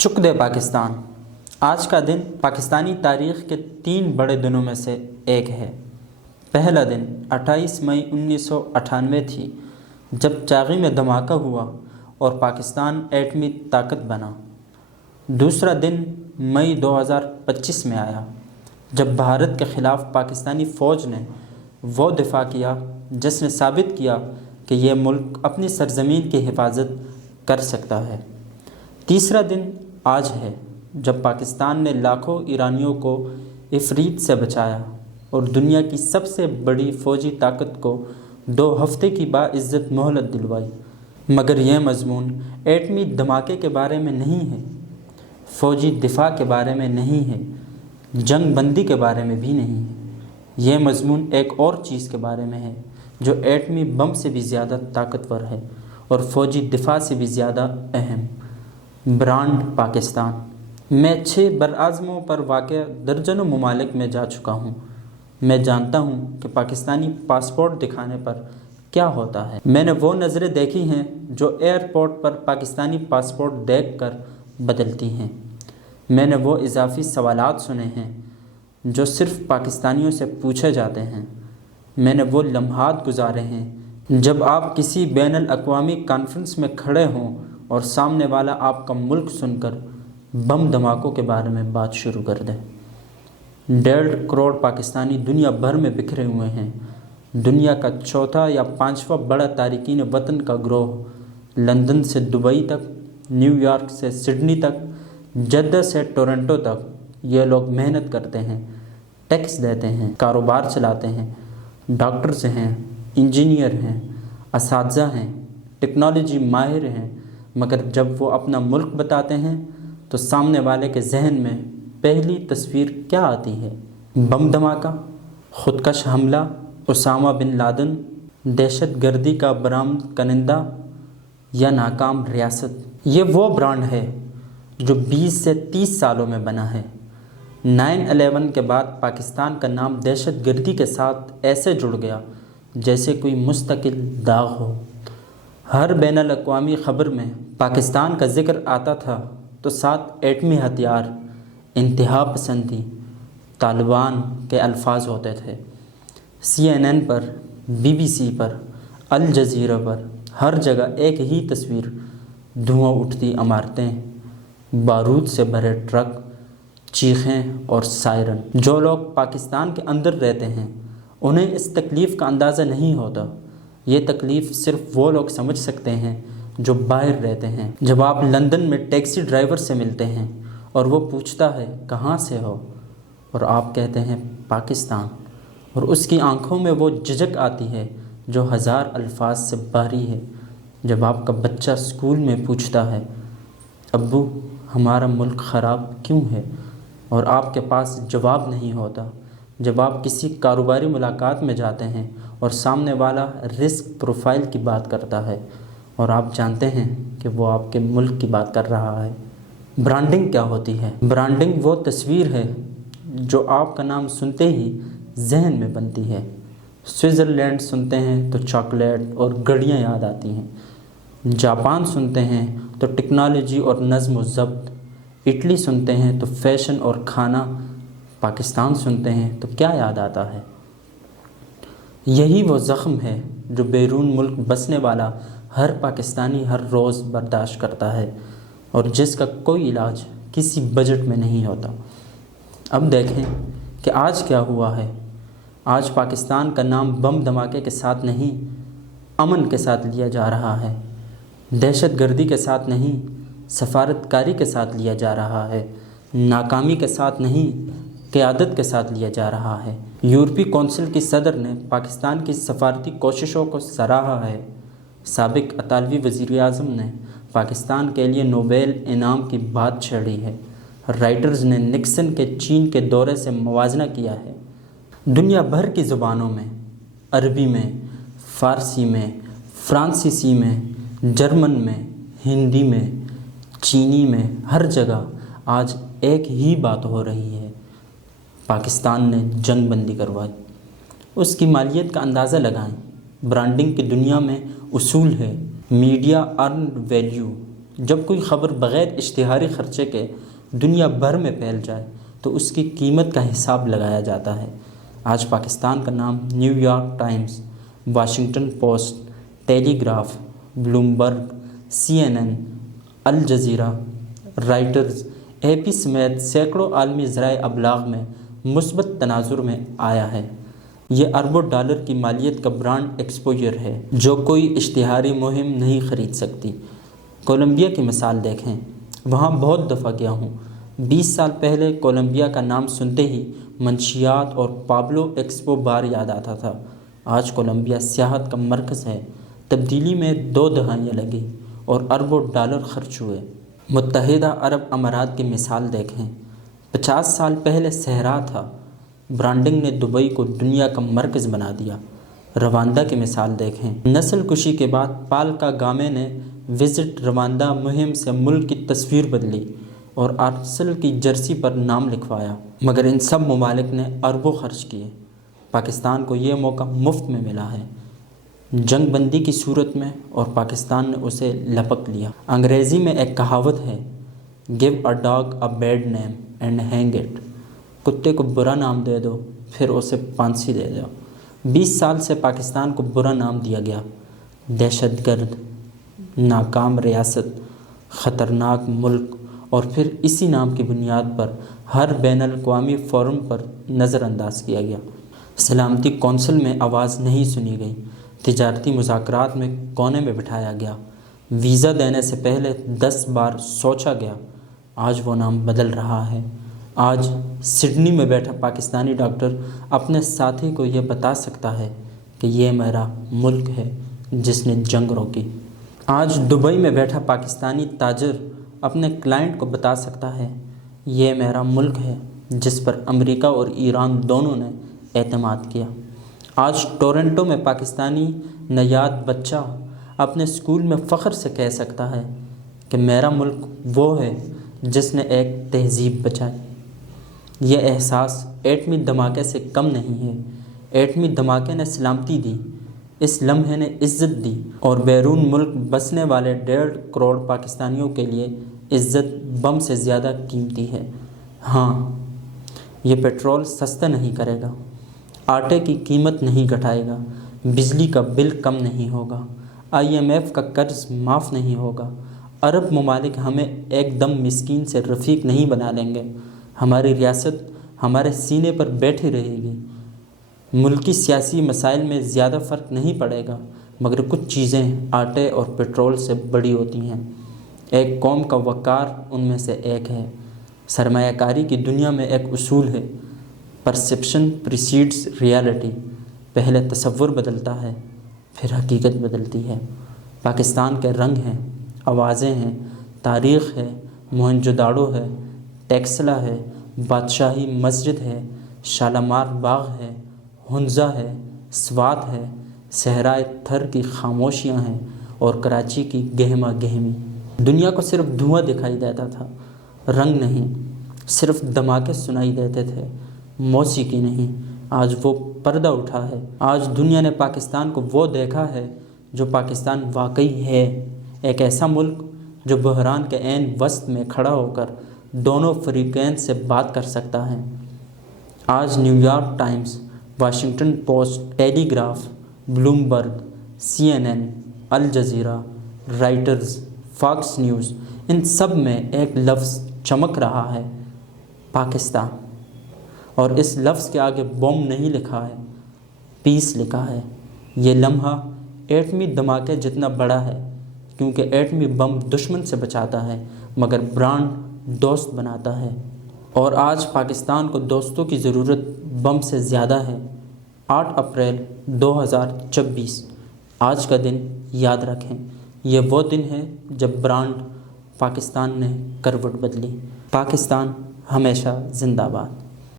چک دے پاکستان۔ آج کا دن پاکستانی تاریخ کے 3 بڑے دنوں میں سے ایک ہے۔ پہلا دن 28 مئی 1998 تھی، جب چاغی میں دھماکہ ہوا اور پاکستان ایٹمی طاقت بنا۔ دوسرا دن مئی 2025 میں آیا، جب بھارت کے خلاف پاکستانی فوج نے وہ دفاع کیا جس نے ثابت کیا کہ یہ ملک اپنی سرزمین کی حفاظت کر سکتا ہے۔ تیسرا دن آج ہے، جب پاکستان نے لاکھوں ایرانیوں کو عفریت سے بچایا اور دنیا کی سب سے بڑی فوجی طاقت کو 2 ہفتے کی باعزت مہلت دلوائی۔ مگر یہ مضمون ایٹمی دھماکے کے بارے میں نہیں ہے، فوجی دفاع کے بارے میں نہیں ہے، جنگ بندی کے بارے میں بھی نہیں ہے۔ یہ مضمون ایک اور چیز کے بارے میں ہے جو ایٹمی بم سے بھی زیادہ طاقتور ہے اور فوجی دفاع سے بھی زیادہ اہم: برانڈ پاکستان۔ میں 6 براعظموں پر واقع درجنوں ممالک میں جا چکا ہوں۔ میں جانتا ہوں کہ پاکستانی پاسپورٹ دکھانے پر کیا ہوتا ہے۔ میں نے وہ نظریں دیکھی ہیں جو ایئرپورٹ پر پاکستانی پاسپورٹ دیکھ کر بدلتی ہیں۔ میں نے وہ اضافی سوالات سنے ہیں جو صرف پاکستانیوں سے پوچھے جاتے ہیں۔ میں نے وہ لمحات گزارے ہیں جب آپ کسی بین الاقوامی کانفرنس میں کھڑے ہوں اور سامنے والا آپ کا ملک سن کر بم دھماکوں کے بارے میں بات شروع کر دے۔ 1.5 کروڑ پاکستانی دنیا بھر میں بکھرے ہوئے ہیں۔ دنیا کا 4تھا یا 5واں بڑا تارکین وطن کا گروہ لندن سے دبئی تک، نیو یارک سے سڈنی تک، جدہ سے ٹورنٹو تک یہ لوگ محنت کرتے ہیں، ٹیکس دیتے ہیں، کاروبار چلاتے ہیں، ڈاکٹرز ہیں، انجینئر ہیں، اساتذہ ہیں، ٹیکنالوجی ماہر ہیں، مگر جب وہ اپنا ملک بتاتے ہیں تو سامنے والے کے ذہن میں پہلی تصویر کیا آتی ہے؟ بم دھماکہ، خودکش حملہ، اسامہ بن لادن، دہشت گردی کا برآمد کنندہ یا ناکام ریاست؟ یہ وہ برانڈ ہے جو 20 سے 30 سالوں میں بنا ہے۔ 9/11 کے بعد پاکستان کا نام دہشت گردی کے ساتھ ایسے جڑ گیا جیسے کوئی مستقل داغ ہو۔ ہر بین الاقوامی خبر میں پاکستان کا ذکر آتا تھا تو ساتھ ایٹمی ہتھیار، انتہا پسندی، طالبان کے الفاظ ہوتے تھے۔ CNN پر، BBC پر، الجزیرہ پر، ہر جگہ ایک ہی تصویر: دھواں اٹھتی عمارتیں، بارود سے بھرے ٹرک، چیخیں اور سائرن۔ جو لوگ پاکستان کے اندر رہتے ہیں انہیں اس تکلیف کا اندازہ نہیں ہوتا۔ یہ تکلیف صرف وہ لوگ سمجھ سکتے ہیں جو باہر رہتے ہیں۔ جب آپ لندن میں ٹیکسی ڈرائیور سے ملتے ہیں اور وہ پوچھتا ہے کہاں سے ہو، اور آپ کہتے ہیں پاکستان، اور اس کی آنکھوں میں وہ جھجک آتی ہے جو 1000 الفاظ سے بھاری ہے۔ جب آپ کا بچہ اسکول میں پوچھتا ہے ابو ہمارا ملک خراب کیوں ہے، اور آپ کے پاس جواب نہیں ہوتا۔ جب آپ کسی کاروباری ملاقات میں جاتے ہیں اور سامنے والا رسک پروفائل کی بات کرتا ہے اور آپ جانتے ہیں کہ وہ آپ کے ملک کی بات کر رہا ہے۔ برانڈنگ کیا ہوتی ہے؟ برانڈنگ وہ تصویر ہے جو آپ کا نام سنتے ہی ذہن میں بنتی ہے۔ سوئٹزرلینڈ سنتے ہیں تو چاکلیٹ اور گھڑیاں یاد آتی ہیں۔ جاپان سنتے ہیں تو ٹیکنالوجی اور نظم و ضبط۔ اٹلی سنتے ہیں تو فیشن اور کھانا۔ پاکستان سنتے ہیں تو کیا یاد آتا ہے؟ یہی وہ زخم ہے جو بیرون ملک بسنے والا ہر پاکستانی ہر روز برداشت کرتا ہے اور جس کا کوئی علاج کسی بجٹ میں نہیں ہوتا۔ اب دیکھیں کہ آج کیا ہوا ہے۔ آج پاکستان کا نام بم دھماکے کے ساتھ نہیں، امن کے ساتھ لیا جا رہا ہے۔ دہشت گردی کے ساتھ نہیں، سفارتکاری کے ساتھ لیا جا رہا ہے۔ ناکامی کے ساتھ نہیں، قیادت کے ساتھ لیا جا رہا ہے۔ یورپی کونسل کی صدر نے پاکستان کی سفارتی کوششوں کو سراہا ہے۔ سابق اطالوی وزیر اعظم نے پاکستان کے لیے نوبیل انعام کی بات چھیڑی ہے۔ رائٹرز نے نکسن کے چین کے دورے سے موازنہ کیا ہے۔ دنیا بھر کی زبانوں میں، عربی میں، فارسی میں، فرانسیسی میں، جرمن میں، ہندی میں، چینی میں، ہر جگہ آج ایک ہی بات ہو رہی ہے: پاکستان نے جنگ بندی کروائی۔ اس کی مالیت کا اندازہ لگائیں۔ برانڈنگ کی دنیا میں اصول ہے: میڈیا ارنڈ ویلیو، جب کوئی خبر بغیر اشتہاری خرچے کے دنیا بھر میں پھیل جائے تو اس کی قیمت کا حساب لگایا جاتا ہے۔ آج پاکستان کا نام New York Times, Washington Post, telegraph, Bloomberg, CNN، Al Jazeera, Reuters, AP سمیت سینکڑوں عالمی ذرائع ابلاغ میں مثبت تناظر میں آیا ہے۔ یہ اربوں ڈالر کی مالیت کا برانڈ ایکسپوجر ہے جو کوئی اشتہاری مہم نہیں خرید سکتی۔ کولمبیا کی مثال دیکھیں، وہاں بہت دفعہ گیا ہوں۔ 20 سال پہلے کولمبیا کا نام سنتے ہی منشیات اور پابلو ایکسپو بار یاد آتا تھا۔ آج کولمبیا سیاحت کا مرکز ہے۔ تبدیلی میں 2 دہائیاں لگی اور اربوں ڈالر خرچ ہوئے۔ متحدہ عرب امارات کی مثال دیکھیں، 50 سال پہلے صحرا تھا، برانڈنگ نے دبئی کو دنیا کا مرکز بنا دیا۔ رواندا کی مثال دیکھیں، نسل کشی کے بعد پال کاگامے نے وزٹ رواندا مہم سے ملک کی تصویر بدلی اور آرسنل کی جرسی پر نام لکھوایا، مگر ان سب ممالک نے اربوں خرچ کیے۔ پاکستان کو یہ موقع مفت میں ملا ہے، جنگ بندی کی صورت میں، اور پاکستان نے اسے لپک لیا۔ انگریزی میں ایک کہاوت ہے، "Give a dog a bad name and hang it"، کتے کو برا نام دے دو پھر اسے پھانسی دے دو۔ 20 سال سے پاکستان کو برا نام دیا گیا، دہشت گرد، ناکام ریاست، خطرناک ملک، اور پھر اسی نام کی بنیاد پر ہر بین الاقوامی فورم پر نظر انداز کیا گیا۔ سلامتی کونسل میں آواز نہیں سنی گئی، تجارتی مذاکرات میں کونے میں بٹھایا گیا، ویزا دینے سے پہلے 10 بار سوچا گیا۔ آج وہ نام بدل رہا ہے۔ آج سڈنی میں بیٹھا پاکستانی ڈاکٹر اپنے ساتھی کو یہ بتا سکتا ہے کہ یہ میرا ملک ہے جس نے جنگ روکی۔ آج دبئی میں بیٹھا پاکستانی تاجر اپنے کلائنٹ کو بتا سکتا ہے، یہ میرا ملک ہے جس پر امریکہ اور ایران دونوں نے اعتماد کیا۔ آج ٹورنٹو میں پاکستانی نژاد بچہ اپنے اسکول میں فخر سے کہہ سکتا ہے کہ میرا ملک وہ ہے جس نے ایک تہذیب بچائی۔ یہ احساس ایٹمی دھماکے سے کم نہیں ہے۔ ایٹمی دھماکے نے سلامتی دی، اس لمحے نے عزت دی، اور بیرون ملک بسنے والے 1.5 کروڑ پاکستانیوں کے لیے عزت بم سے زیادہ قیمتی ہے۔ ہاں، یہ پیٹرول سستا نہیں کرے گا، آٹے کی قیمت نہیں گھٹائے گا، بجلی کا بل کم نہیں ہوگا، IMF کا قرض معاف نہیں ہوگا، عرب ممالک ہمیں ایک دم مسکین سے رفیق نہیں بنا لیں گے، ہماری ریاست ہمارے سینے پر بیٹھی رہے گی۔ ملکی سیاسی مسائل میں زیادہ فرق نہیں پڑے گا، مگر کچھ چیزیں آٹے اور پیٹرول سے بڑی ہوتی ہیں۔ ایک قوم کا وقار ان میں سے ایک ہے۔ سرمایہ کاری کی دنیا میں ایک اصول ہے، پرسیپشن پریسیڈز ریالٹی، پہلے تصور بدلتا ہے پھر حقیقت بدلتی ہے۔ پاکستان کے رنگ ہیں، آوازیں ہیں، تاریخ ہے، موہنجو داڑو ہے، ٹیکسلا ہے، بادشاہی مسجد ہے، شالامار باغ ہے، ہنزا ہے، سوات ہے، صحرائے تھر کی خاموشیاں ہیں، اور کراچی کی گہما گہمی۔ دنیا کو صرف دھواں دکھائی دیتا تھا، رنگ نہیں، صرف دھماکے سنائی دیتے تھے، موسیقی نہیں۔ آج وہ پردہ اٹھا ہے۔ آج دنیا نے پاکستان کو وہ دیکھا ہے جو پاکستان واقعی ہے، ایک ایسا ملک جو بحران کے عین وسط میں کھڑا ہو کر دونوں فریقین سے بات کر سکتا ہے۔ آج New York Times, Washington Post, telegraph, Bloomberg, CNN، Al Jazeera, Reuters, Fox News, ان سب میں ایک لفظ چمک رہا ہے، پاکستان۔ اور اس لفظ کے آگے بوم نہیں لکھا ہے، پیس لکھا ہے۔ یہ لمحہ ایٹمی دھماکے جتنا بڑا ہے، کیونکہ ایٹمی بم دشمن سے بچاتا ہے مگر برانڈ دوست بناتا ہے، اور آج پاکستان کو دوستوں کی ضرورت بم سے زیادہ ہے۔ 8 اپریل 2026، آج کا دن یاد رکھیں، یہ وہ دن ہے جب برانڈ پاکستان نے کروٹ بدلی۔ پاکستان ہمیشہ زندہ باد۔